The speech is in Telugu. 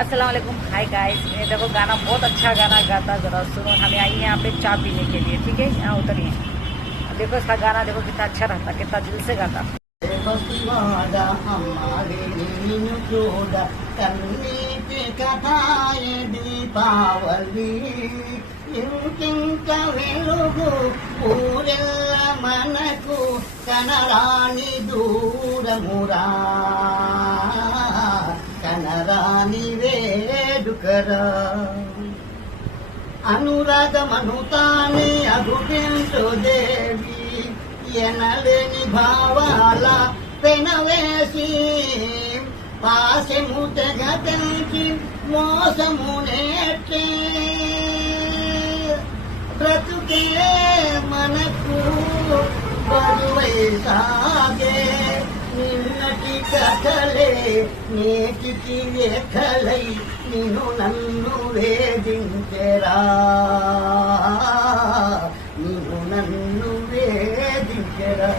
अस्सलाम वालेकुम, हाय गाइस। ये देखो गाना बहुत अच्छा गाना गाता, जरा सुनो। हमें आई यहाँ पे चाय पीने के लिए, ठीक है। यहाँ उतरिए, देखो इसका गाना देखो कितना अच्छा रहता, कितना दिल से गाता। దీపావళి ఇంకింక వెలుగు ఊరెల్ల మనకు కనరాని దూరమురా కనరాని వేడుకరా అనురాగమనుతానే అగుపించు దేవి ఎనలేని భావాల పెనవేసి పాశము తెగ తెంచి మోసము నేర్చే బ్రతుకే మనకు బరువై సాగే నిన్నటి కథలే నేటికి లేఖలై నిన్ను నన్ను వేధించెరా నిన్ను నన్ను వేధించెరా.